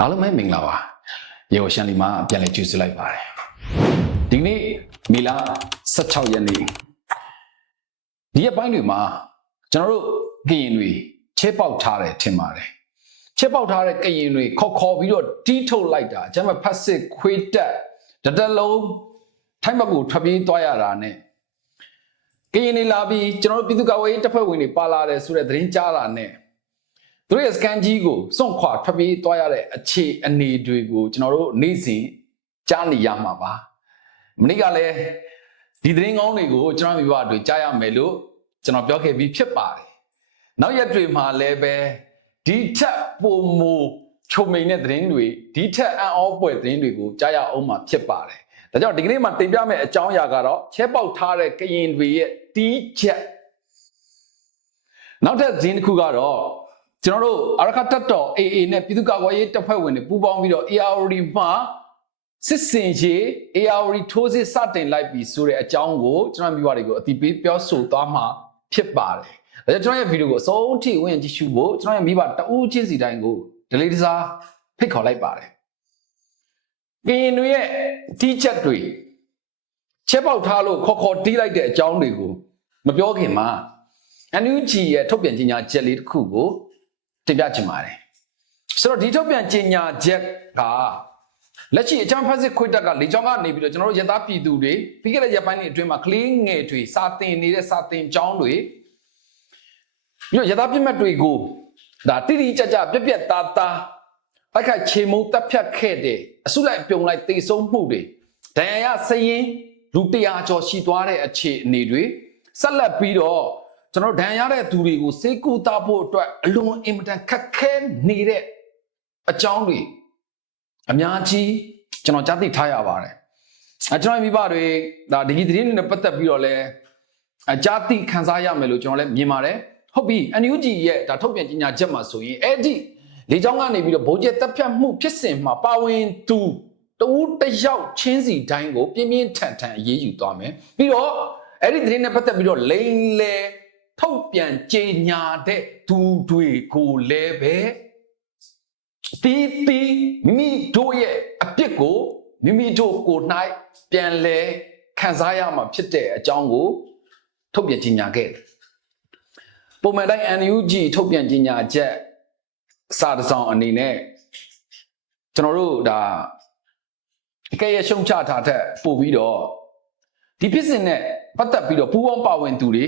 အားလုံးပဲမင်္ဂလာပါရေကိုရှန်လီမှာပြန်လည်ကြိုဆိုလိုက်ပါတယ်ဒီနေ့မီလာ16ရက်နေ့ဒီရက်ပိုင်းတွေမှာကျွန်တော်တို့ကရင်တွေချဲပေါက်ထားတယ်ထင်ပါတယ်ချဲပေါက်ထားတဲ့ကရင်တွေခေါ်ခေါ်ပြီးတော့တီးထုတ်လိုက်တာကျမဖတ်စစ်ခွေးတက်တတလုံးထိုက်မကူထွက်ပြေးသွားရတာ ਨੇ ကရင်တွေလာပြီးကျွန်တော်တို့ပြည်သူ့ကာကွယ်ရေးတပ်ဖွဲ့ဝင်တွေပါလာတယ်ဆိုတဲ့သတင်းကြားတာ ਨੇ သူတို့ရဲ့စကန်ကြီးကိုစွန့်ခွာထွက်ပြေးသွားရတဲ့အခြေအနေတွေကိုကျွန်တော်တို့နေ့စဉ်ကြားနေရမှာပါမနေ့ကလည်းဒီသတင်းကောင်းတွေကိုကျွန်တော်မိဘတွေကြားရမယ်လို့ကျွန်တော်ပြောခဲ့ပြီးဖြစ်ပါတယ်နောက်ရက်တွေမှာလည်းပဲဒီထက်ပုံမူချုံမိန်တဲ့သတင်းတွေဒီထက်အံ့ဩဖွယ်သတင်းတွေကိုကြားရအောင်မှာဖြစ်ပါတယ်ဒါကြောင့်ဒီကနေ့မှာတင်ပြမယ့်အကြောင်းအရာကတော့ချဲပေါက်ထားတဲ့ကရင်တွေရဲ့တီးချက်နောက်ထပ်သတင်းတစ်ခုကတော့ ကျွန်တော်တို့အရခတ်တော် AA နဲ့ပြည်သူ့ကာကွယ်ရေးတပ်ဖွဲ့ဝင်တွေပူးပေါင်းပြီးတော့ ARD မှာစစ်စင်ရေး ARD ထိုးစစ်စတင်လိုက်ပြီဆိုတဲ့အကြောင်းကိုကျွန်တော်မိဘတွေကိုအတိပေးပြောဆိုသွားမှာဖြစ်ပါတယ်။ဒါကြောင့်ကျွန်တော်ရဲ့ဗီဒီယိုကိုအဆုံးထိဝင်ကြည့်ရှုဖို့ကျွန်တော်ရဲ့မိဘတဦးချင်းစီတိုင်းကိုဒလေးတစားဖိတ်ခေါ်လိုက်ပါတယ်။ကရင်တွေရဲ့တီးချက်တွေချက်ပေါက်ထားလို့ခေါ်ခေါ်တီးလိုက်တဲ့အကြောင်းတွေကိုမပြောခင်မှာ NUG ရဲ့ထုတ်ပြန်ကြေညာချက်လေးတစ်ခုကို တင်ပြချင်ပါတယ်ဆိုတော့ဒီထုတ်ပြန်ကြေညာချက်ကလက်ရှိအချမ်းဖက်စစ်ခွေးတက်ကလေကြောင်းကနေပြီးတော့ကျွန်တော်တို့ရသားပြည်သူတွေပြီးခဲ့တဲ့ရက်ပိုင်းတွေအတွင်းမှာကလေးငယ်တွေစာသင်နေတဲ့စာသင်ကျောင်းတွေပြီးတော့ရသားပြစ်မှတ်တွေကိုဒါတိတိကျကျပြက်ပြက်သားသားအခိုက်ချေမုံတက်ဖြတ်ခဲ့တဲ့အစုလိုက်ပြုံလိုက်တေဆုံးမှုတွေဒဏ်ရာရစရင်လူတရာကျော်ရှိသွားတဲ့အခြေအနေတွေဆက်လက်ပြီးတော့ ကျွန်တော်ဒဏ်ရာရတဲ့သူတွေကိုစေကူတာဖို့အတွက်အလွန်အင်မတန်ခက်ခဲနေတဲ့အကြောင်းတွေအများကြီးကျွန်တော်ကြားသိထားရပါတယ်အဲကျွန်တော်ရဲ့မိဘတွေဒါဒီသတင်းတွေနဲ့ပတ်သက်ပြီးတော့လဲအကြားသိခံစားရမယ်လို့ကျွန်တော်လည်းမြင်ပါတယ်ဟုတ်ပြီ NUG ရဲ့ဒါထုတ်ပြန်ကြေညာချက်မှာဆိုရင်အဲ့ဒီလေကြောင်းကနေပြီးတော့ဗိုလ်ကျက်တပ်ဖြတ်မှုဖြစ်စဉ်မှာပါဝင်သူတဦးတစ်ယောက်ချင်းစီတိုင်းကိုပြင်းပြင်းထန်ထန်အရေးယူသွားမယ်ပြီးတော့အဲ့ဒီသတင်းနဲ့ပတ်သက်ပြီးတော့လိန်လေ ထုတ်ပြန်ကြေညာတဲ့သူတွေကိုလည်းပဲတီးတီးမိမိတို့ရဲ့အပြစ်ကိုမိမိတို့ကိုယ်၌ပြန်လဲခံစားရမှာဖြစ်တဲ့အကြောင်းကို ထုတ်ပြန်ကြေညာခဲ့တယ်ပုံမှန်တိုင်း NUG ထုတ်ပြန်ကြေညာချက်စာတစ်စောင်အနေနဲ့ကျွန်တော်တို့ဒါကဲရရှုံချထားတဲ့ပို့ပြီးတော့ဒီဖြစ်စဉ်နဲ့ပတ်သက်ပြီးတော့ပူးပေါင်းပါဝင်သူတွေ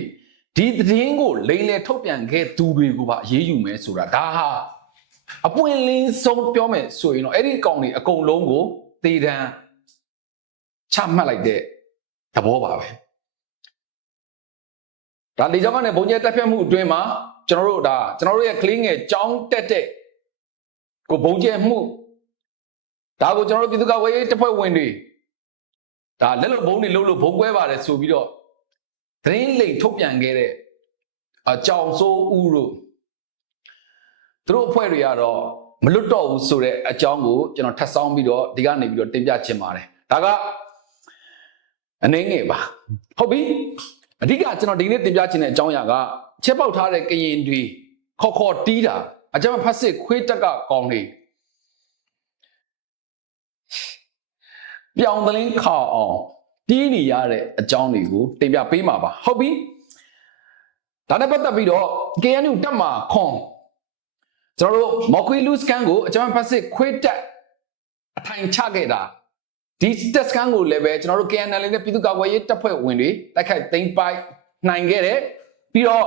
ဒီသတင်းကိုလိမ်လည်ထုတ်ပြန်ခဲ့သူတွေကိုပါအေးအေးယူမယ်ဆိုတာဒါဟာအပွင့်လင်းဆုံးပြောမယ်ဆိုရင်တော့အဲ့ဒီအကောင်တွေအကုန်လုံးကိုသေတံချမှတ်လိုက်တဲ့သဘောပါပဲဒါလေကြောင်းကနေဘုံကျဲတက်ဖြတ်မှုအတွင်းမှာကျွန်တော်တို့ဒါကျွန်တော်တို့ရဲ့ကလေးငယ်ကြောင်းတက်တဲ့ကိုဘုံကျဲမှုဒါကိုကျွန်တော်တို့ပြည်သူ့ကာကွယ်ရေးတပ်ဖွဲ့ဝင်တွေဒါလက်လုံဘုံတွေလှုပ်လို့ဘုံကွဲပါတယ်ဆိုပြီးတော့ သတင်းလိမ်ထုတ်ပြန်ခဲ့တဲ့အကြောင်စိုးဦးတို့သူတို့အဖွဲ့တွေကတော့မလွတ်တော့ဘူးဆိုတဲ့အကြောင်းကိုကျွန်တော်ထပ်ဆောင်းပြီးတော့ဒီကနေပြီးတော့တင်ပြချင်ပါတယ်ဒါကအနေငယ်ပါဟုတ်ပြီအဓိကကျွန်တော်ဒီနေ့တင်ပြချင်တဲ့အကြောင်းအရာကချက်ပေါက်ထားတဲ့ကရင်တွေခေါ်ခေါ်တီးတာအကြမ်းဖတ်စစ်ခွေးတက်ကကောင်းနေပြောင်းသလင်းခါအောင် တီးနေရတဲ့အကြောင်းတွေကိုတင်ပြပေးမှာပါဟုတ်ပြီဒါနဲ့ပတ်သက်ပြီးတော့ KNU တက်မှာခွန်ကျွန်တော်တို့မော်ခွေလူစကန်ကိုအကြမ်းဖတ်စစ်ခွေးတက်အထိုင်ချခဲ့တာဒီတက်စကန်ကိုလည်းပဲကျွန်တော်တို့ KNL နဲ့ပြည်သူ့ကာကွယ်ရေးတပ်ဖွဲ့ဝင်တွေတိုက်ခိုက်သိမ်းပိုက်နိုင်ခဲ့တယ်ပြီးတော့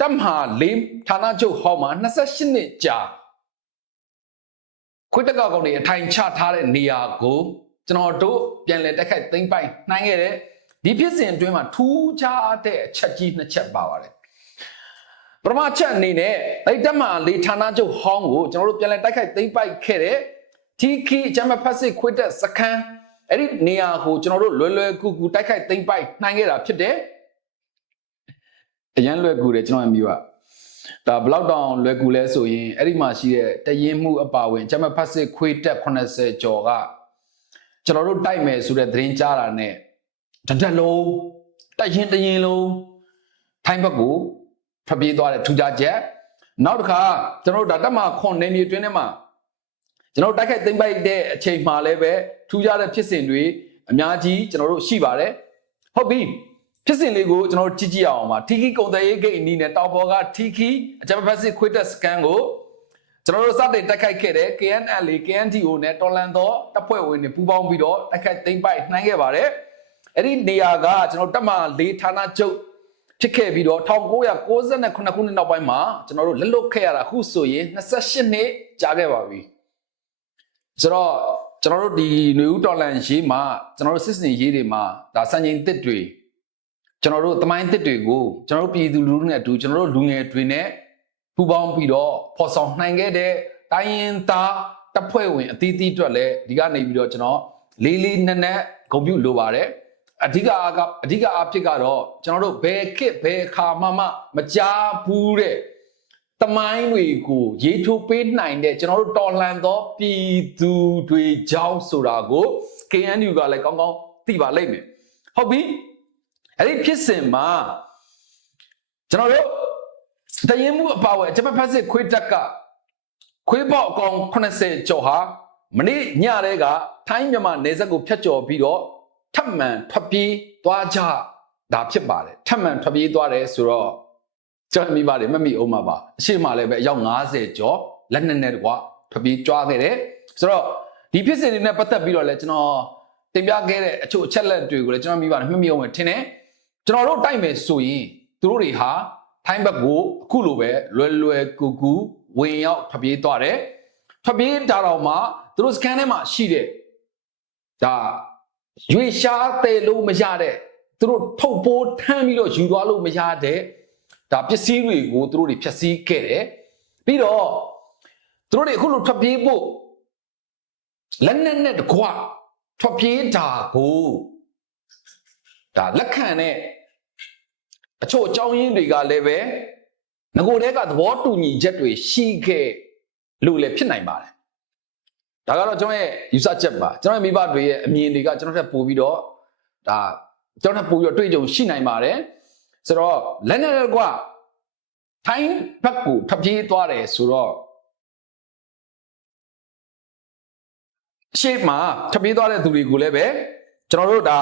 တပ်မဟာလေးဌာနချုပ်ဟောင်းမှာ28နှစ်ကြာခွေးတက်ကောင်တွေအထိုင်ချထားတဲ့နေရာကို ကျွန်တော်တို့ပြန်လည်တက်ခိုက်သိမ်းပိုက်နိုင်ခဲ့တယ်ဒီဖြစ်စဉ်အတွင်းမှာထူးခြားတဲ့အချက်ကြီးနှစ်ချက်ပါပါတယ်ပထမချက်အနေနဲ့အဲ့တက်မှာလေဌာနချုပ်ဟောင်းကိုကျွန်တော်တို့ပြန်လည်တိုက်ခိုက်သိမ်းပိုက်ခဲ့တဲ့ TK အချမ်းမဖတ်စစ်ခွေတက်စခန်းအဲ့ဒီနေရာကိုကျွန်တော်တို့လွယ်လွယ်ကူကူတိုက်ခိုက်သိမ်းပိုက်နိုင်ခဲ့တာဖြစ်တယ်အရန်လွယ်ကူတယ်ကျွန်တော်အမျိုးကဒါဘလောက်တောင်လွယ်ကူလဲဆိုရင်အဲ့ဒီမှာရှိတဲ့တရင်မှုအပါဝင်အချမ်းမဖတ်စစ်ခွေတက်80ကျော်က ကျွန်တော်တို့တိုက်မယ်ဆိုတဲ့သတင်းကြားတာနဲ့တတက်လုံးတိုက်ရင်တရင်လုံးထိုင်းဘက်ကိုဖပြေးသွားတဲ့ထူးခြားချက်နောက်တစ်ခါကျွန်တော်တို့ဒါတက်မှာခွန်နေမြေတွင်းထဲမှာကျွန်တော်တို့တိုက်ခိုက်သိမ့်ပိုက်တဲ့အချိန်မှာလည်းပဲထူးခြားတဲ့ဖြစ်စဉ်တွေအများကြီးကျွန်တော်တို့ရှိပါတယ်ဟုတ်ပြီဖြစ်စဉ်လေးကိုကျွန်တော်တို့ကြည့်ကြည့်အောင်ပါထီခီကုံတယ်ရေးဂိတ်အနီးနဲ့တောင်ပေါ်ကထီခီအကြမ်းဖက်စစ်ခွေးတက်စကန်ကို ကျွန်တော်တို့စတင်တိုက်ခိုက်ခဲ့တဲ့ KNL KNTO နဲ့တော်လန်သောတပ်ဖွဲ့ဝင်တွေပူးပေါင်းပြီးတော့တိုက်ခိုက်သိမ်းပိုက်နှိုင်းခဲ့ပါတယ်အဲ့ဒီနေရာကကျွန်တော်တပ်မလေးဌာနချုပ်ဖြစ်ခဲ့ပြီးတော့1998ခုနှစ်နောက်ပိုင်းမှာကျွန်တော်တို့လက်လွတ်ခဲ့ရတာအခုဆိုရင်28နှစ်ကြာခဲ့ပါပြီဆိုတော့ကျွန်တော်တို့ဒီຫນွေဦးတော်လန်ရေးမှာကျွန်တော်တို့စစ်စင်ရေးတွေမှာဒါစံချိန်တစ်တွေကျွန်တော်တို့တမိုင်းတစ်တွေကိုကျွန်တော်တို့ပြည်သူလူထုနဲ့အတူကျွန်တော်တို့လူငယ်တွေနဲ့ ပူးပေါင်းပြီးတော့ဖော်ဆောင်နိုင်ခဲ့တဲ့တိုင်းရင်သားတပ်ဖွဲ့ဝင်အသီးသီးအတွက်လည်းဒီကနေပြီးတော့ကျွန်တော်လေးလေးနက်နက်ဂုဏ်ပြုလိုပါတယ်အဓိကအားကအဓိကအဖြစ်ကတော့ကျွန်တော်တို့ဘယ်ခေတ်ဘယ်အခါမှမမကြားဘူးတဲ့တမိုင်းတွေကိုရေးထိုးပေးနိုင်တဲ့ကျွန်တော်တို့တော်လှန်သောပြည်သူတွေကြောင်းဆိုတာကို KNU ကလည်းကောင်းကောင်းသိပါလိမ့်မယ်ဟုတ်ပြီအဲ့ဒီဖြစ်စဉ်မှာကျွန်တော်တို့ တရင်မှုအပါအဝင်ဂျပန်ဖက်စစ်ခွေးတက်ကခွေးပေါက်အကောင်80ကျော်ဟာမနေ့ညတည်းကထိုင်းမြန်မာနယ်စပ်ကိုဖျက်ကျော်ပြီးတော့ထပ်မံထွက်ပြေးသွားကြတာဖြစ်ပါတယ်ထပ်မံထွက်ပြေးသွားတယ်ဆိုတော့ကျွန်တော်မိပါတယ်မမိအောင်ပါပါအရှိမလည်းပဲအယောက်90ကျော်လက်နက်နဲ့တကွာထွက်ပြေးကြွားခဲ့တယ်ဆိုတော့ဒီဖြစ်စဉ်တွေနဲ့ပတ်သက်ပြီးတော့လည်းကျွန်တော်တင်ပြခဲ့တဲ့အချို့အချက်လက်တွေကိုလည်းကျွန်တော်မိပါတယ်မမိအောင်ပဲထင်တယ်ကျွန်တော်တို့တိုက်မယ်ဆိုရင်သူတို့တွေဟာ ထိုင်းဘက်ကိုအခုလိုပဲလွယ်လွယ်ကူကူဝင်ရောက်ထွက်ပြေးသွားတယ်ထွက်ပြေးတာတော့မှသူတို့စကန်ထဲမှာရှိတဲ့ဒါရွေရှားတယ်လို့မရတဲ့သူတို့ထုတ်ပိုးထမ်းပြီးတော့ယူသွားလို့မရတဲ့ဒါပစ္စည်းတွေကိုသူတို့တွေဖျက်ဆီးခဲ့တယ်ပြီးတော့သူတို့တွေအခုလိုထွက်ပြေးဖို့လက်နက်နဲ့တကွထွက်ပြေးတာကိုဒါလက်ခံတဲ့ အချို့အကြောင်းရင်းတွေကလည်းပဲငကိုတဲကသဘောတူညီချက်တွေရှိခဲ့လို့လည်းဖြစ်နိုင်ပါတယ်ဒါကတော့ကျွန်တော်ရဲ့ယူဆချက်ပါကျွန်တော်ရဲ့မိဘတွေရဲ့အမြင်တွေကကျွန်တော်ထက်ပိုပြီးတော့ဒါကျွန်တော်ထက်ပိုပြီးတော့တွေ့ကြုံရှိနိုင်ပါတယ်ဆိုတော့လက်နက်ကထိုင်းဘက်ကိုထပ်ပြေးသွားတယ်ဆိုတော့ရှေ့မှာထပ်ပြေးသွားတဲ့သူတွေကိုလည်းပဲကျွန်တော်တို့ဒါ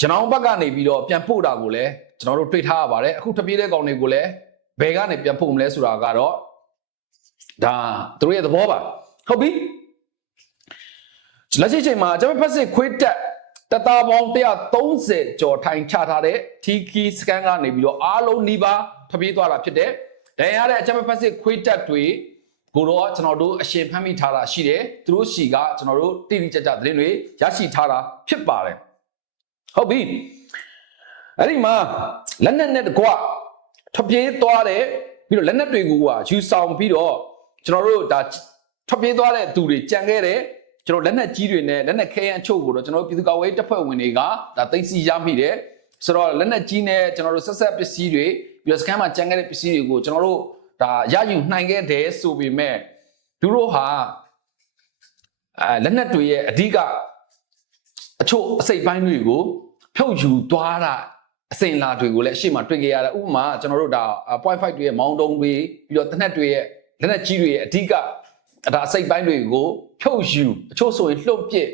ရနောင်းဘက်ကနေပြီးတော့ပြန်ပို့တာကိုလည်း ကျွန်တော်တို့တွေ့ထားရပါတယ်အခုထပ်ပြေးတဲ့ကောင်တွေကိုလည်းဘယ်ကနေပြန်ပို့မလဲဆိုတာကတော့ဒါသူတို့ရဲ့သဘောပါဟုတ်ပြီလက်ရှိချိန်မှာကျွန်တော်ဖက်စစ်ခွေးတက်တသားပေါင်း130ကျော်ထိုင်ချထားတဲ့ TK scan ကနေပြီးတော့အားလုံးနှီးပါထပ်ပြေးသွားတာဖြစ်တယ်ဒဏ်ရာတဲ့အချက်ဖက်စစ်ခွေးတက်တွေကိုတော့ကျွန်တော်တို့အရှင်ဖမ်းမိထားတာရှိတယ်သူတို့ရှိကကျွန်တော်တို့တိတိကျကျသတင်းတွေရရှိထားတာဖြစ်ပါတယ်ဟုတ်ပြီ အဲ့ဒီမှာလက်နက်နဲ့တကွထပ်ပြေးသွားတယ်ပြီးတော့လက်နက်တွေကိုကယူဆောင်ပြီးတော့ကျွန်တော်တို့ဒါထပ်ပြေးသွားတဲ့သူတွေကြံခဲ့တယ်ကျွန်တော်လက်နက်ကြီးတွေနဲ့လက်နက်ခဲယမ်းအချို့ကိုတော့ကျွန်တော်ပြည်သူ့ကာကွယ်ရေးတပ်ဖွဲ့ဝင်တွေကဒါသိသိရမိတယ်ဆိုတော့လက်နက်ကြီးနဲ့ကျွန်တော်တို့ဆက်ဆက်ပစ္စည်းတွေပြီးတော့စကန်မှာကြံခဲ့တဲ့ပစ္စည်းတွေကိုကျွန်တော်တို့ဒါရယူနိုင်ခဲ့တယ်ဆိုပေမဲ့သူတို့ဟာအဲလက်နက်တွေရဲ့အဓိကအချို့အစိတ်ပိုင်းတွေကိုဖြုတ်ယူသွားတာ အစင်လာတွေကိုလည်းအရှိမတွေ့ကြရတယ်ဥပမာကျွန်တော်တို့ဒါ point 5တွေရဲ့မောင်းတုံးတွေပြီးတော့တနက်တွေရဲ့လက်နက်ကြီးတွေရဲ့အဓိကဒါအစိတ်ပိုင်းတွေကိုဖြုတ်ယူအချို့ဆိုရင်လှုပ်ပစ်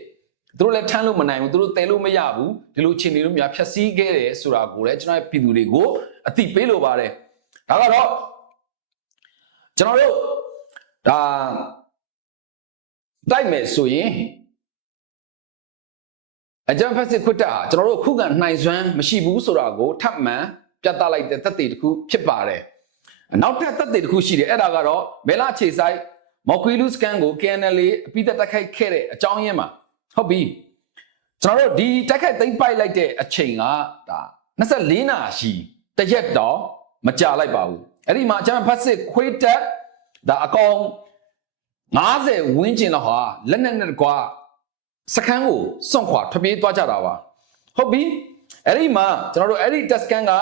သူတို့လည်းထမ်းလို့မနိုင်ဘူးသူတို့တဲလို့မရဘူးဒီလိုချင်းနေလို့များဖြက်စီးခဲ့တယ်ဆိုတာကိုလည်းကျွန်တော်ရဲ့ပြည်သူတွေကိုအသိပေးလိုပါတယ်ဒါကတော့ကျွန်တော်တို့ဒါတိုက်မယ်ဆိုရင် အကြံဖက်စစ်ခွတ်တာကျွန်တော်တို့ခုခံနိုင်စွမ်းမရှိဘူးဆိုတာကိုထပ်မံပြသလိုက်တဲ့သက်သေတစ်ခုဖြစ်ပါတယ်နောက်ထပ်သက်သေတစ်ခုရှိတယ်အဲ့ဒါကတော့မဲလာခြေဆိုင်မော်ကွီလူစကန်ကို KNL အပိသက်တက်ခိုက်ခဲ့တဲ့အကြောင်းရင်းမှာဟုတ်ပြီကျွန်တော်တို့ဒီတက်ခိုက်သိမ့်ပိုက်လိုက်တဲ့အချိန်ကဒါ24နာရှိတရက်တော့မကြာလိုက်ပါဘူးအဲ့ဒီမှာအကြံဖက်စစ်ခွေးတက်ဒါအကောင်90ဝန်းကျင်လောက်ဟာလက်နက်နဲ့ကွာ စခန်းကိုစွန့်ခွာထွက်ပြေးသွားကြတာပါဟုတ်ပြီအဲ့ဒီမှာကျွန်တော်တို့အဲ့ဒီတက်စကန်က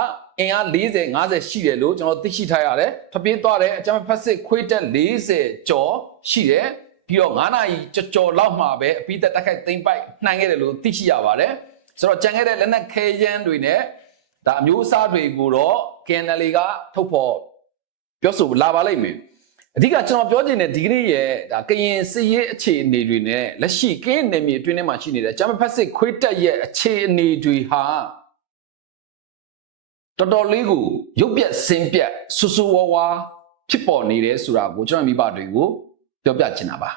အင်အား40 50ရှိတယ်လို့ကျွန်တော်သိရှိထားရတယ်ထွက်ပြေးသွားတယ်အကြမ်းဖက်စစ်ခွေးတက်40ကျော်ရှိတယ်ပြီးတော့9နာရီကြော်ကြော်လောက်မှပဲအပိသက်တက်ခိုက်သိမ့်ပိုက်နှံခဲ့တယ်လို့သိရှိရပါတယ်ဆိုတော့ကြံခဲ့တဲ့လက်နက်ခဲယမ်းတွေနဲ့ဒါအမျိုးအစားတွေကိုတော့ KNL ကထုတ်ဖို့ပြောဆိုလာပါလိမ့်မယ် အဓိကကျွန်တော်ပြောချင်တဲ့ဒီကနေ့ရဲ့ဒါကရင်စစ်ရေးအခြေအနေတွေနဲ့လက်ရှိကရင်နယ်မြေအတွင်းထဲမှာရှိနေတဲ့ဂျမဖက်စစ်ခွေးတက်ရဲ့အခြေအနေတွေဟာတော်တော်လေးကိုရုပ်ပြက်ဆင်းပြက်ဆူဆူဝါဝါဖြစ်ပေါ်နေတယ်ဆိုတာကိုကျွန်တော်မိဘတွေကိုပြောပြချင်တာပါ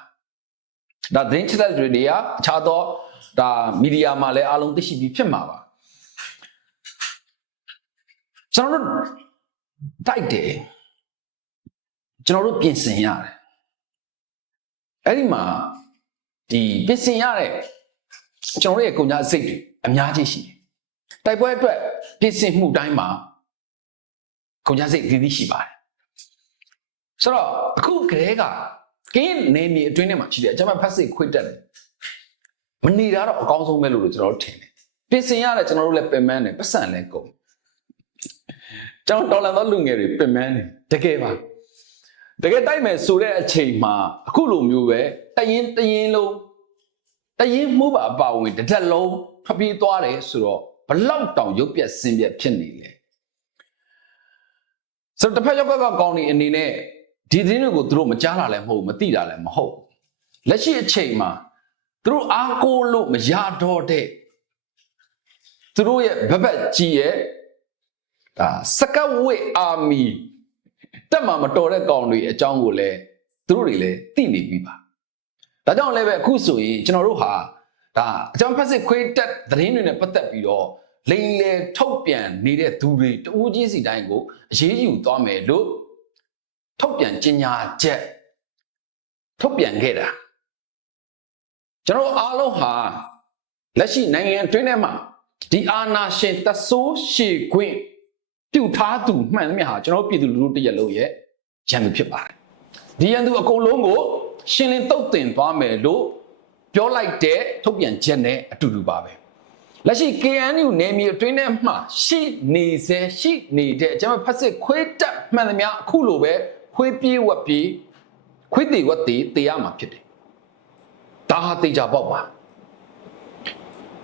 ဒါသတင်းချက်တွေတွေကအခြားသောဒါမီဒီယာမှာလည်းအားလုံးသိရှိပြီးဖြစ်မှာပါကျွန်တော်တို့တိုက်တယ် ကျွန်တော်တို့ပြင်ဆင်ရတယ်အဲ့ဒီမှာဒီပြင်ဆင်ရတဲ့ကျွန်တော်တို့ရဲ့ကုန်ကြစိတ်တွေအများကြီးရှိတယ်တိုက်ပွဲအတွက်ပြင်ဆင်မှုတိုင်းမှာကုန်ကြစိတ်အသီးသီးရှိပါတယ်ဆိုတော့အခုကလေးကကင်းနေမြေအတွင်းထဲမှာရှိတယ်အကြမ်းဖက်ဖက်စစ်ခွင့်တက်တယ်မနေတာတော့အကောင်းဆုံးပဲလို့ကျွန်တော်တို့ထင်တယ်ပြင်ဆင်ရတယ်ကျွန်တော်တို့လည်းပင်ပန်းတယ်ပတ်စံလည်းကုန်ကျွန်တော်တော်လန်သောလူငယ်တွေပင်ပန်းတယ်တကယ်ပါ တကယ်တိုက်မယ်ဆိုတဲ့အချိန်မှာအခုလိုမျိုးပဲတရင်တရင်လုံးတရင်မှုပါအပါဝင်တစ်သက်လုံးဖပြေးသွားတယ်ဆိုတော့ဘလောက်တောင်ရုပ်ပြက်ဆင်းပြက်ဖြစ်နေလဲဆိုတော့တစ်ဖက်ရောက်ကကောင်းနေအနေနဲ့ဒီသတင်းတွေကိုသူတို့မကြားတာလည်းမဟုတ်မသိတာလည်းမဟုတ်လက်ရှိအချိန်မှာသူတို့အားကိုးလို့မရတော့တဲ့သူတို့ရဲ့ဘဘက်ကြီးရဲ့ဒါစကတ်ဝစ်အာမီ တက်မှာမတော်တဲ့ကောင်တွေအကြောင်းကိုလည်းသူတို့တွေလည်းသိနေပြီပါဒါကြောင့်လည်းပဲအခုဆိုရင်ကျွန်တော်တို့ဟာဒါအကြောင်းဖက်စစ်ခွေးတက်သတင်းတွေနဲ့ပတ်သက်ပြီးတော့လိန်လေထုတ်ပြန်နေတဲ့သူတွေတဦးချင်းစီတိုင်းကိုအရေးယူသွားမယ်လို့ထုတ်ပြန်ကြေညာချက်ထုတ်ပြန်ခဲ့တာကျွန်တော်အားလုံးဟာလက်ရှိနိုင်ငံအတွင်းထဲမှာဒီအာနာရှင်တဆိုးရှေခွင့် ပြုထားသူမှန်သမျှဟာကျွန်တော်ပြည်သူလူထုတရက်လုံးရဲ့ရန်သူဖြစ်ပါတယ်ဒီရန်သူအကုန်လုံးကိုရှင်းလင်းတုတ်တင်သွားမယ်လို့ပြောလိုက်တဲ့ထုတ်ပြန်ချက်နဲ့အတူတူပါပဲလက်ရှိ KNU နယ်မြေအတွင်းထဲမှာရှိနေစေရှိနေတဲ့ကျွန်တော်ဖက်စစ်ခွေးတက်မှန်သမျှအခုလိုပဲခွေးပြေးဝက်ပြေးခွေးတေဝက်တေတေရမှာဖြစ်တယ်ဒါဟာတေချာပေါက်ပါ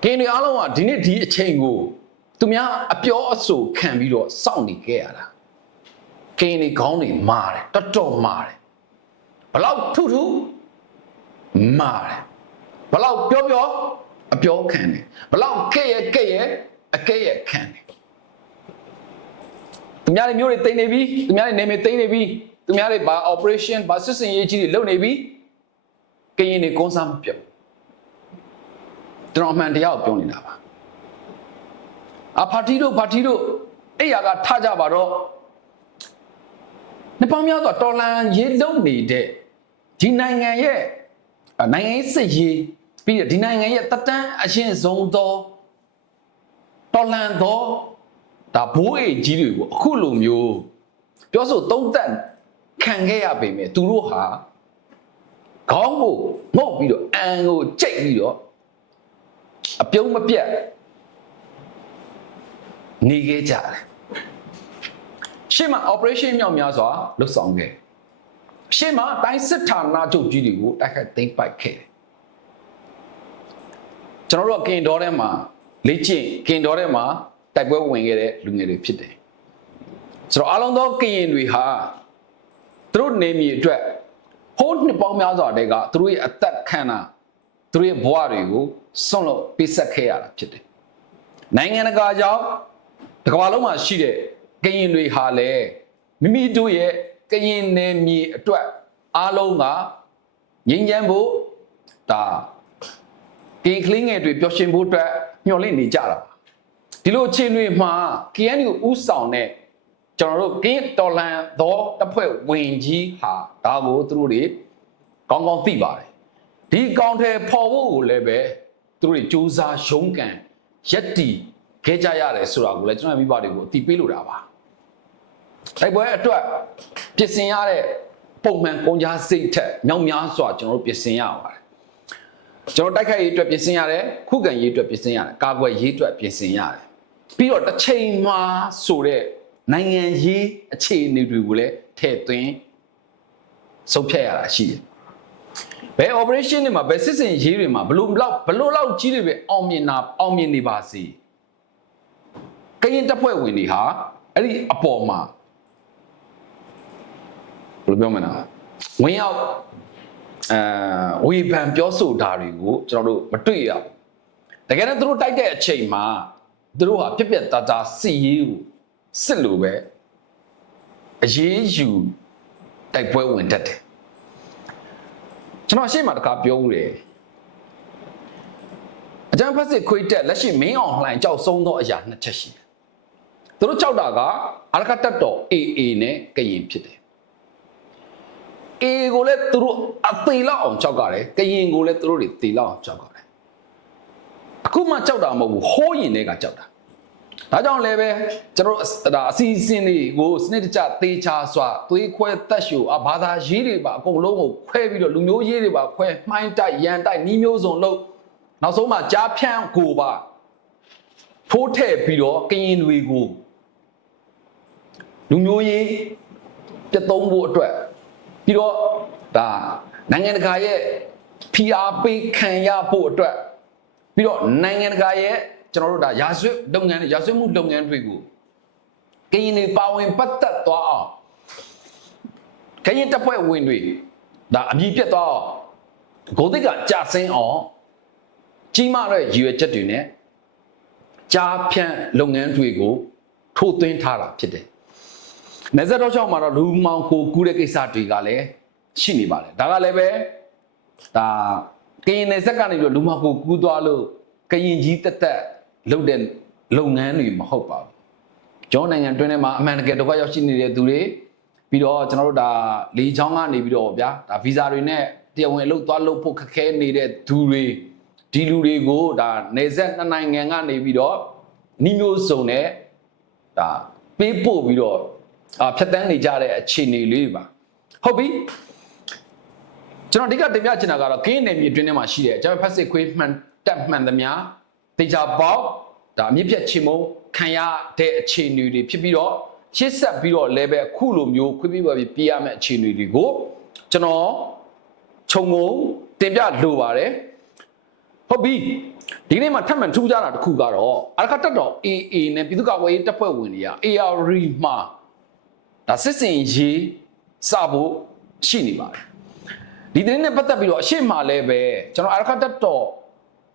ကင်းတွေအားလုံးကဒီနေ့ဒီအချိန်ကို သူများအပြောအဆိုခံပြီးတော့စောင့်နေခဲ့ရတာကင်းတွေခေါင်းတွေမာတယ်တော်တော်မာတယ်ဘလောက်ထုထုမာတယ်ဘလောက်ပြောပြောအပြောခံတယ်ဘလောက်ကဲ့ရဲ့ကဲ့ရဲ့အကဲ့ရဲ့ခံတယ်သူများတွေမျိုးတွေတိတ်နေပြီသူများတွေနေမေတိတ်နေပြီသူများတွေဘာ operation ဘာစစ်စင်ရေးကြီးတွေလုပ်နေပြီကရင်တွေကုန်းစားမပြုတ်ကျွန်တော်အမှန်တရားကိုပြောနေတာပါ အဖာတီတို့ဖာတီတို့အဲ့ရကထကြပါတော့နှစ်ပေါင်းများစွာတော်လန်ရေးလုံနေတဲ့ဒီနိုင်ငံရဲ့နိုင်ငံရေးစစ်ရေးပြီးတော့ဒီနိုင်ငံရဲ့တတန်းအရှင်ဆုံးသောတော်လန်သောဒါဘိုးအေကြီးတွေကိုအခုလိုမျိုးပြောဆိုသုံးသပ်ခံခဲ့ရပေမဲ့သူတို့ဟာခေါင်းကိုငုတ်ပြီးတော့အန်ကိုကြိတ်ပြီးတော့အပြုံးမပြတ် နေခဲ့ကြတယ်ရှေ့မှာ operation မြောက်များစွာလှုပ်ဆောင်ခဲ့ရှေ့မှာတိုင်းစစ်ဌာနချုပ်ကြီးတွေကိုတိုက်ခိုက်သိမ်းပိုက်ခဲ့တယ်ကျွန်တော်တို့ကကင်တော်ထဲမှာလေ့ကျင့်ကင်တော်ထဲမှာတိုက်ပွဲဝင်ခဲ့တဲ့လူငယ်တွေဖြစ်တယ်ဆိုတော့အလုံးသောကရင်တွေဟာသူတို့နေမြေအတွက်ဟိုးနှစ်ပေါင်းများစွာတည်းကသူတို့ရဲ့အသက်ခံတာသူတို့ရဲ့ဘဝတွေကိုစွန့်လို့ပေးဆက်ခဲ့ရတာဖြစ်တယ်နိုင်ငံတကာကြောင့် တကမ္ဘာလုံးမှာရှိတဲ့ကရင်တွေဟာလည်းမိမိတို့ရဲ့ကရင်နယ်မြေအတွက်အားလုံးကငြိမ်းချမ်းဖို့ဒါကင်းကလင်းငယ်တွေပျော်ရွှင်ဖို့အတွက်မျှော်လင့်နေကြတာပါဒီလိုအခြေအနေမှာ KNU ဥဆောင်တဲ့ကျွန်တော်တို့ကင်းတော်လန်သောတပ်ဖွဲ့ဝင်ကြီးဟာဒါကိုသူတို့တွေကောင်းကောင်းသိပါတယ်ဒီကောင်ထဲပေါ်ဖို့ကိုလည်းပဲသူတို့တွေစူးစမ်းရုန်းကန်ရက်တီ ခဲ့ကြရတယ်ဆိုတာကိုလည်းကျွန်တော်မိဘတွေကိုအတိပေးလို့တာပါတိုက်ပွဲအတွက်ပြင်ဆင်ရတဲ့ပုံမှန်ကုန်ကြစိတ်ထက်မြောက်များစွာကျွန်တော်တို့ပြင်ဆင်ရပါတယ်ကျွန်တော်တိုက်ခိုက်ရေးအတွက်ပြင်ဆင်ရတယ်ခုခံရေးအတွက်ပြင်ဆင်ရတယ်ကာကွယ်ရေးအတွက်ပြင်ဆင်ရတယ်ပြီးတော့တစ်ချိန်မှာဆိုတဲ့နိုင်ငံရေးအခြေအနေတွေကိုလည်းထည့်သွင်းဆုံးဖြတ်ရတာရှိတယ်ဘယ် operation တွေမှာဘယ်စစ်စင်ရေးတွေမှာဘလို့လောက်ဘလို့လောက်ကြီးတွေပဲအောင်မြင်တာအောင်မြင်နေပါစေ ကရင်တပ်ဖွဲ့ဝင်တွေဟာအဲ့ဒီအပေါ်မှာဘယ်လိုပြောမလဲဝင်ရောက်အဲဝေဖန်ပြောဆိုတာတွေကိုကျွန်တော်တို့မတွေ့ရဘူးတကယ်တော့သူတို့တိုက်တဲ့အချိန်မှာသူတို့ဟာပြက်ပြက်သားသားစစ်ရေးကိုစစ်လို့ပဲအရေးယူတိုက်ပွဲဝင်တတ်တယ်ကျွန်တော်ရှေ့မှာတခါပြောဦးတယ်အကြံဖက်စစ်ခွေးတက်လက်ရှိမင်းအောင်လှိုင်ကြောက်ဆုံးသောအရာနှစ်ချက်ရှိတယ် သူတို့ကြောက်တာကအရကတက်တော် AA နဲ့ကရင်ဖြစ်တယ် A ကိုလည်းသူတို့အသေးလောက်အောင်ကြောက်ကြတယ်ကရင်ကိုလည်းသူတို့တွေသေလောက်အောင်ကြောက်ကြတယ်အခုမှကြောက်တာမဟုတ်ဘူးဟိုးရင်တွေကကြောက်တာဒါကြောင့်လည်းပဲကျွန်တော်တို့ဒါအစီအစဉ်တွေကိုစနစ်တကျသေချာစွာသွေးခွဲတက်ရှူအဘာသာရေးတွေပါအကုန်လုံးကိုခွဲပြီးတော့လူမျိုးရေးတွေပါခွဲမှိုင်းတိုက်ရန်တိုက်နှီးမျိုးစုံလို့နောက်ဆုံးမှကြားဖြန့်ကိုပါထိုးထည့်ပြီးတော့ကရင်တွေကို လူမျိုးရေးပြတ်သုံးဖို့အတွက်ပြီးတော့ဒါနိုင်ငံတကာရဲ့ PR ပေးခံရဖို့အတွက်ပြီးတော့နိုင်ငံတကာရဲ့ကျွန်တော်တို့ဒါရာဇဝတ်လုပ်ငန်းတွေရာဇဝတ်မှုလုပ်ငန်းတွေကိုကရင်တွေပါဝင်ပတ်သက်သွားအောင်ကရင်တပ်ဖွဲ့ဝင်တွေဒါအမြည်ပြတ်သွားအောင်ဂိုတိတ်ကကြာဆင်းအောင်ကြီးမားတဲ့ရည်ရွယ်ချက်တွေနဲ့ကြားဖြန့်လုပ်ငန်းတွေကိုထိုးသွင်းထားတာဖြစ်တယ် နေဆက်တော့ချောင်းမှာတော့လူမောင်ကိုကူးတဲ့ကိစ္စတွေကလည်းရှိနေပါတယ်ဒါကလည်းပဲဒါကရင်နေဆက်ကနေပြီးတော့လူမောင်ကိုကူးသွားလို့ကရင်ကြီးတက်တက်လုပ်တဲ့လုပ်ငန်းတွေမဟုတ်ပါဘူးကျောင်းနိုင်ငံတွင်းထဲမှာအမှန်တကယ်ဒုက္ခရောက်ရှိနေတဲ့သူတွေပြီးတော့ကျွန်တော်တို့ဒါလေချောင်းကနေပြီးတော့ဗျာဒါဗီဇာတွေနဲ့တရားဝင်အလုပ်သွားလုပ်ဖို့ခက်ခဲနေတဲ့သူတွေဒီလူတွေကိုဒါနေဆက်နှစ်နိုင်ငံကနေပြီးတော့နှီးမျိုးစုံနဲ့ဒါပေးပို့ပြီးတော့ အာဖြတ်တန်းနေကြတဲ့အခြေအနေလေးတွေပါဟုတ်ပြီကျွန်တော်အဓိကတင်ပြချင်တာကတော့ကင်းနယ်မြေအတွင်းထဲမှာရှိတဲ့ကျွန်တော်ဖက်စစ်ခွေးမှန်တက်မှန်သမျှတေချာပေါက်ဒါအမြင့်ဖြတ်ချေမုံခံရတဲ့အခြေအနေတွေဖြစ်ပြီးတော့ရှစ်ဆက်ပြီးတော့လည်းပဲအခုလိုမျိုးခွေးပြီးပါပြီးပြရမယ့်အခြေအနေတွေကိုကျွန်တော်ခြုံငုံတင်ပြလိုပါတယ်ဟုတ်ပြီဒီနေ့မှာထပ်မံထူးခြားတာတစ်ခုကတော့အရကတက်တော် AA နဲ့ပြည်သူ့ကာကွယ်ရေးတပ်ဖွဲ့ဝင်တွေက AR မှာ ဒါစစ်စင်ရေးစဖို့ရှိနေပါတယ်ဒီသတင်းနဲ့ပတ်သက်ပြီးတော့အရှိမလည်းပဲကျွန်တော်အရခတ်တက်တော်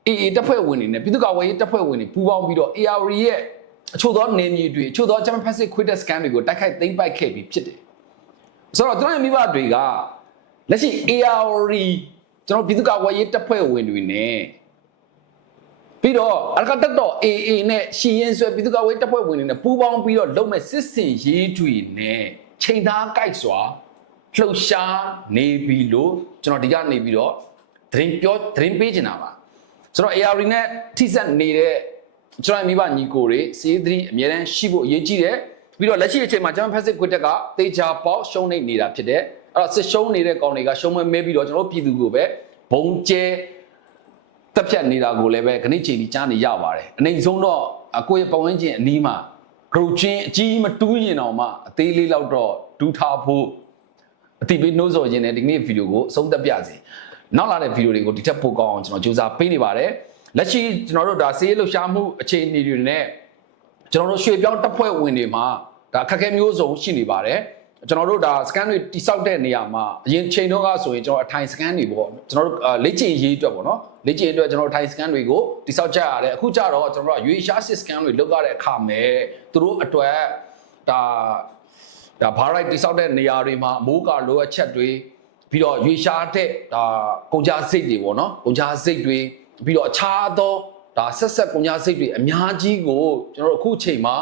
AA တပ်ဖွဲ့ဝင်တွေနဲ့ပြည်သူ့ကာကွယ်ရေးတပ်ဖွဲ့ဝင်တွေပူးပေါင်းပြီးတော့ AR ရဲ့အချို့သောနေမြေတွေအချို့သော German Pacific Quitted Scan တွေကိုတိုက်ခိုက်သိမ်းပိုက်ခဲ့ပြီးဖြစ်တယ်ဆိုတော့ကျွန်တော်ရဲ့မိဘတွေကလက်ရှိ AR ကျွန်တော်ပြည်သူ့ကာကွယ်ရေးတပ်ဖွဲ့ဝင်တွေနဲ့ ပြီးတော့အရကတက်တော် AA နဲ့ရှီရင်ဆွဲပြည်သူ့ကာကွယ်ရေးတပ်ဖွဲ့ဝင်တွေနဲ့ပူးပေါင်းပြီးတော့လုပ်မဲ့စစ်စင်ရေးတွေနဲ့ချိန်သားကြိုက်စွာလှုပ်ရှားနေပြီလို့ကျွန်တော်ဒီကနေပြီးတော့သတင်းပြောသတင်းပေးချင်တာပါဆိုတော့ AR နဲ့ထိစပ်နေတဲ့ကျွန်တော်မိဘညီကိုတွေစီးသတိအများတန်းရှိဖို့အရေးကြီးတယ်ပြီးတော့လက်ရှိအချိန်မှာကျွန်တော်ဖက်စစ်ကွတ်တက်ကတေချာပေါက်ရှုံးနေနေတာဖြစ်တယ်အဲ့တော့စစ်ရှုံးနေတဲ့ကောင်တွေကရှုံးမဲမဲပြီးတော့ကျွန်တော်ပြည်သူကိုပဲဘုံကျဲ တက်ဖြတ်နေတာကိုလည်းပဲခဏချိန်ကြီးကြားနေရပါတယ်အနေဆုံးတော့အကိုရဲ့ပဝန်းကျင်အနီးမှာဂရုချင်းအကြီးမတူးရင်တော့မှအသေးလေးလောက်တော့ဒူးထားဖို့အတိပေးနှိုးဆော်ခြင်းနဲ့ဒီနေ့ဗီဒီယိုကိုအဆုံးသတ်ပြစေနောက်လာတဲ့ဗီဒီယိုတွေကိုဒီထက်ပိုကောင်းအောင်ကျွန်တော်ကြိုးစားပေးနေပါတယ်လက်ရှိကျွန်တော်တို့ဒါစေးလှုပ်ရှားမှုအခြေအနေတွေနဲ့ကျွန်တော်တို့ရွှေပြောင်းတပ်ဖွဲ့ဝင်တွေမှာဒါအခက်အခဲမျိုးစုံရှိနေပါတယ် ကျွန်တော်တို့ဒါ scan တွေတိစောက်တဲ့နေရာမှာအရင်ချိန်တော့ကဆိုရင်ကျွန်တော်အထိုင် scan တွေပေါ့ကျွန်တော်တို့အာလေ့ကျင့်ရေးအတွက်ပေါ့နော်လေ့ကျင့်ရေးအတွက်ကျွန်တော်တို့ထိုင် scan တွေကိုတိစောက်ကြရတယ်အခုကျတော့ကျွန်တော်တို့ကရွေးရှားစစ် scan တွေလုပ်ရတဲ့အခါမဲ့သူတို့အတွက်ဒါဒါဘာရိုက်တိစောက်တဲ့နေရာတွေမှာအမိုးကလိုအပ်ချက်တွေပြီးတော့ရွေးရှားတဲ့ဒါကုန်ကြစိတ်တွေပေါ့နော်ကုန်ကြစိတ်တွေပြီးတော့အခြားသောဒါဆက်ဆက်ကုန်ကြစိတ်တွေအများကြီးကိုကျွန်တော်တို့အခုချိန်မှာ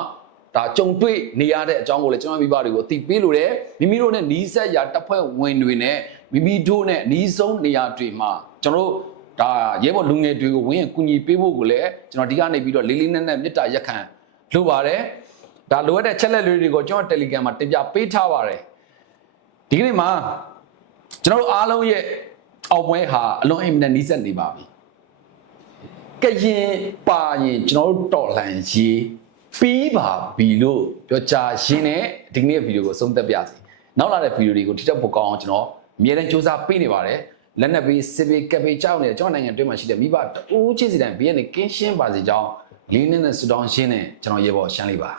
ဒါကြုံတွေ့နေရတဲ့အကြောင်းကိုလည်းကျွန်တော်မိဘတွေကိုအသိပေးလို့တယ်မိမိတို့နဲ့နီးစပ်ရာတပ်ဖွဲ့ဝင်တွေနဲ့မိမိတို့နဲ့နီးဆုံးနေရာတွေမှာကျွန်တော်တို့ဒါရဲဘော်လူငယ်တွေကိုဝင်းရကူညီပေးဖို့ကိုလည်းကျွန်တော်ဒီကနေပြီးတော့လေးလေးနက်နက်မေတ္တာရက်ခံလုပ်ပါတယ်ဒါလိုအပ်တဲ့ချက်လက်လေးတွေကိုကျွန်တော် Telegram မှာတင်ပြပေးထားပါတယ်ဒီကနေ့မှာကျွန်တော်တို့အားလုံးရဲ့အောင်ပွဲဟာအလွန်အင်မတန်နီးစပ်နေပါပြီကရင်ပါရင်ကျွန်တော်တို့တော်လှန်ရေး ပြီးပါပြီလို့ပြောကြရင်းနဲ့ဒီနေ့ဗီဒီယိုကိုဆုံးသက်ပြစီနောက်လာတဲ့ဗီဒီယိုတွေကိုထိတက်ဖို့ကောင်းအောင်ကျွန်တော်အမြဲတမ်းစူးစမ်းပေးနေပါတယ်လက်နက်ပေးစစ်ပေးကပ်ပေးကြောက်နေတဲ့ကျွန်တော်နိုင်ငံအတွင်းမှာရှိတဲ့မိဘတူးချင်းစီတိုင်းဘေးကနေကင်းရှင်းပါစေကြောင်းလေးနဲ့နဲ့ဆူတောင်းရှင်းနဲ့ကျွန်တော်ရေပေါ်ရှမ်းလေးပါ